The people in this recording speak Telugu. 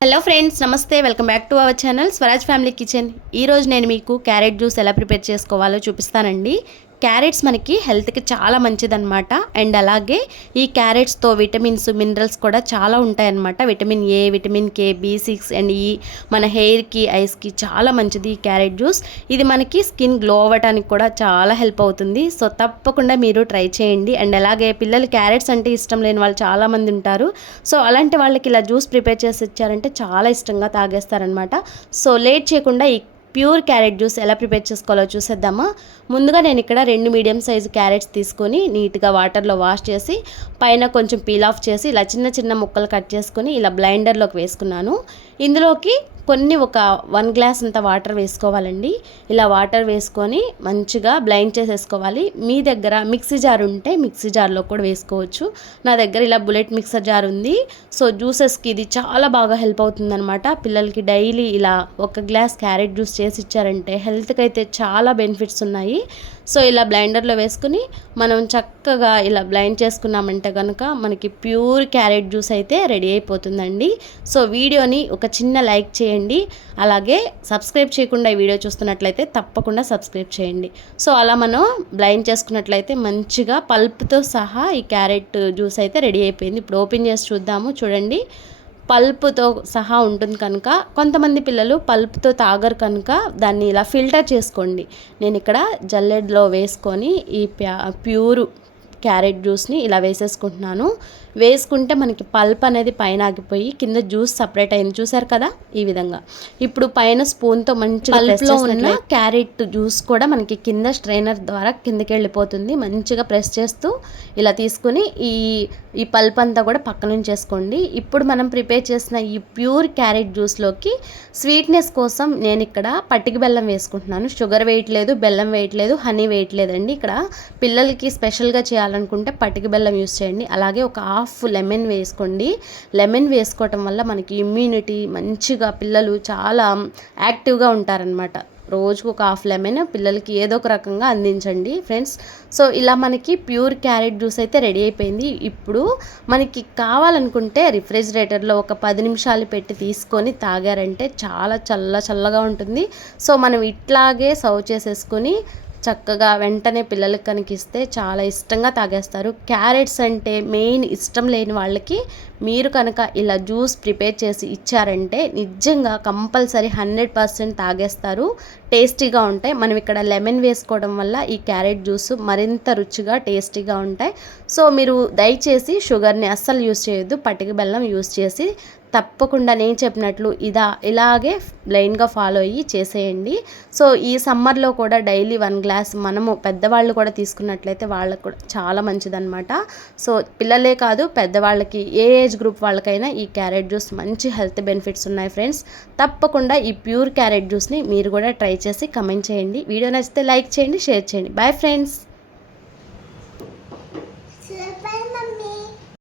హలో ఫ్రెండ్స్ నమస్తే. Welcome back to our channel Swaraj family kitchen. ఈరోజు నేను మీకు క్యారెట్ జ్యూస్ ఎలా ప్రిపేర్ చేసుకోవాలో చూపిస్తానండి. క్యారెట్స్ మనకి హెల్త్కి చాలా మంచిదన్నమాట. అండ్ అలాగే ఈ క్యారెట్స్తో విటమిన్స్ మినరల్స్ కూడా చాలా ఉంటాయన్నమాట. Vitamin A vitamin K B six and ఈ మన హెయిర్కి ఐస్కి చాలా మంచిది ఈ క్యారెట్ జ్యూస్. ఇది మనకి స్కిన్ గ్లో అవ్వడానికి కూడా చాలా హెల్ప్ అవుతుంది. సో తప్పకుండా మీరు ట్రై చేయండి. అండ్ అలాగే పిల్లలు క్యారెట్స్ అంటే ఇష్టం లేని వాళ్ళు చాలామంది ఉంటారు. సో అలాంటి వాళ్ళకి ఇలా జ్యూస్ ప్రిపేర్ చేసి ఇచ్చారంటే చాలా ఇష్టంగా తాగేస్తారనమాట సో లేట్ చేయకుండా ఈ ప్యూర్ క్యారెట్ జ్యూస్ ఎలా ప్రిపేర్ చేసుకోవాలో చూసేద్దామా? ముందుగా నేను ఇక్కడ రెండు మీడియం సైజు క్యారెట్స్ తీసుకొని నీట్గా వాటర్లో వాష్ చేసి పైన కొంచెం పీల్ ఆఫ్ చేసి ఇలా చిన్న చిన్న ముక్కలు కట్ చేసుకొని ఇలా బ్లైండర్లోకి వేసుకున్నాను. ఇందులోకి కొన్ని ఒక వన్ గ్లాస్ అంత వాటర్ వేసుకోవాలండి. ఇలా వాటర్ వేసుకొని మంచిగా బ్లైండ్ చేసేసుకోవాలి. మీ దగ్గర మిక్సీ జార్ ఉంటే మిక్సీ జార్లో కూడా వేసుకోవచ్చు. నా దగ్గర ఇలా బుల్లెట్ మిక్సర్ జార్ ఉంది. సో జ్యూసెస్కి ఇది చాలా బాగా హెల్ప్ అవుతుందనమాట పిల్లలకి డైలీ ఇలా ఒక గ్లాస్ క్యారెట్ జ్యూస్ చేసి ఇచ్చారంటే హెల్త్కి అయితే చాలా బెనిఫిట్స్ ఉన్నాయి. సో ఇలా బ్లైండర్లో వేసుకుని మనం చక్కగా ఇలా బ్లైండ్ చేసుకున్నామంటే కనుక మనకి ప్యూర్ క్యారెట్ జ్యూస్ అయితే రెడీ అయిపోతుందండి. సో వీడియోని ఒక చిన్న లైక్ చేయండి. అలాగే సబ్స్క్రైబ్ చేయకుండా ఈ వీడియో చూస్తున్నట్లయితే తప్పకుండా సబ్స్క్రైబ్ చేయండి. సో అలా మనం బ్లైండ్ చేసుకున్నట్లయితే మంచిగా పల్ప్తో సహా ఈ క్యారెట్ జ్యూస్ అయితే రెడీ అయిపోయింది. ఇప్పుడు ఓపెన్ చేసి చూద్దాము. చూడండి. పల్ప్తో సహా ఉంటుంది కనుక కొంతమంది పిల్లలు పల్ప్తో తాగరు కనుక దాన్ని ఇలా ఫిల్టర్ చేసుకోండి. నేను ఇక్కడ జల్లెడ్లో వేసుకొని ఈ ప్యా ప్యూరు క్యారెట్ జ్యూస్ని ఇలా వేసేసుకుంటున్నాను. వేసుకుంటే మనకి పల్ప్ అనేది పైన ఆగిపోయి కింద జ్యూస్ సపరేట్ అయింది. చూసారు కదా? ఈ విధంగా. ఇప్పుడు పైన స్పూన్తో మంచి పల్ప్లో ఉన్న క్యారెట్ జ్యూస్ కూడా మనకి కింద స్ట్రైనర్ ద్వారా కిందకి వెళ్ళిపోతుంది. మంచిగా ప్రెస్ చేస్తూ ఇలా తీసుకుని ఈ ఈ పల్ప్ అంతా కూడా పక్కన ఉంచేసుకోండి ఇప్పుడు మనం ప్రిపేర్ చేసిన ఈ ప్యూర్ క్యారెట్ జ్యూస్లోకి స్వీట్నెస్ కోసం నేను ఇక్కడ పట్టిక బెల్లం వేసుకుంటున్నాను. షుగర్ వేయట్లేదు బెల్లం వేయట్లేదు హనీ వేయట్లేదండి ఇక్కడ పిల్లలకి స్పెషల్గా చేయాలనుకుంటే పట్టిక బెల్లం యూస్ చేయండి. అలాగే ఒక హాఫ్ హాఫ్ లెమన్ వేసుకోండి. లెమన్ వేసుకోవటం వల్ల మనకి ఇమ్యూనిటీ మంచిగా పిల్లలు చాలా యాక్టివ్గా ఉంటారనమాట రోజుకు ఒక హాఫ్ లెమన్ పిల్లలకి ఏదో ఒక రకంగా అందించండి ఫ్రెండ్స్. సో ఇలా మనకి ప్యూర్ క్యారెట్ జ్యూస్ అయితే రెడీ అయిపోయింది. ఇప్పుడు మనకి కావాలనుకుంటే రిఫ్రిజిరేటర్లో ఒక పది నిమిషాలు పెట్టి తీసుకొని తాగారంటే చాలా చల్ల చల్లగా ఉంటుంది. సో మనం ఇట్లాగే సర్వ్ చేసేసుకొని చక్కగా వెంటనే పిల్లలకి కనుక చాలా ఇష్టంగా తాగేస్తారు. క్యారెట్స్ అంటే మెయిన్ ఇష్టం లేని వాళ్ళకి మీరు కనుక ఇలా జ్యూస్ ప్రిపేర్ చేసి ఇచ్చారంటే నిజంగా కంపల్సరీ హండ్రెడ్ పర్సెంట్ తాగేస్తారు. టేస్టీగా ఉంటాయి. మనం ఇక్కడ లెమన్ వేసుకోవడం వల్ల ఈ క్యారెట్ జ్యూస్ మరింత రుచిగా టేస్టీగా ఉంటాయి. సో మీరు దయచేసి షుగర్ని అస్సలు యూస్ చేయొద్దు. పటిక బెల్లం యూస్ చేసి తప్పకుండా నేను చెప్పినట్లు ఇదా ఇలాగే లైన్గా ఫాలో అయ్యి చేసేయండి. సో ఈ సమ్మర్లో కూడా డైలీ వన్ గ్లాస్ మనము పెద్దవాళ్ళు కూడా తీసుకున్నట్లయితే వాళ్ళకు కూడా చాలా మంచిదన్నమాట. సో పిల్లలే కాదు పెద్దవాళ్ళకి ఏ ఏజ్ గ్రూప్ వాళ్ళకైనా ఈ క్యారెట్ జ్యూస్ మంచి హెల్త్ బెనిఫిట్స్ ఉన్నాయి ఫ్రెండ్స్ తప్పకుండా ఈ ప్యూర్ క్యారెట్ జ్యూస్ని మీరు కూడా ట్రై చేసి కమెంట్ చేయండి. వీడియో నచ్చితే లైక్ చేయండి షేర్ చేయండి. Bye friends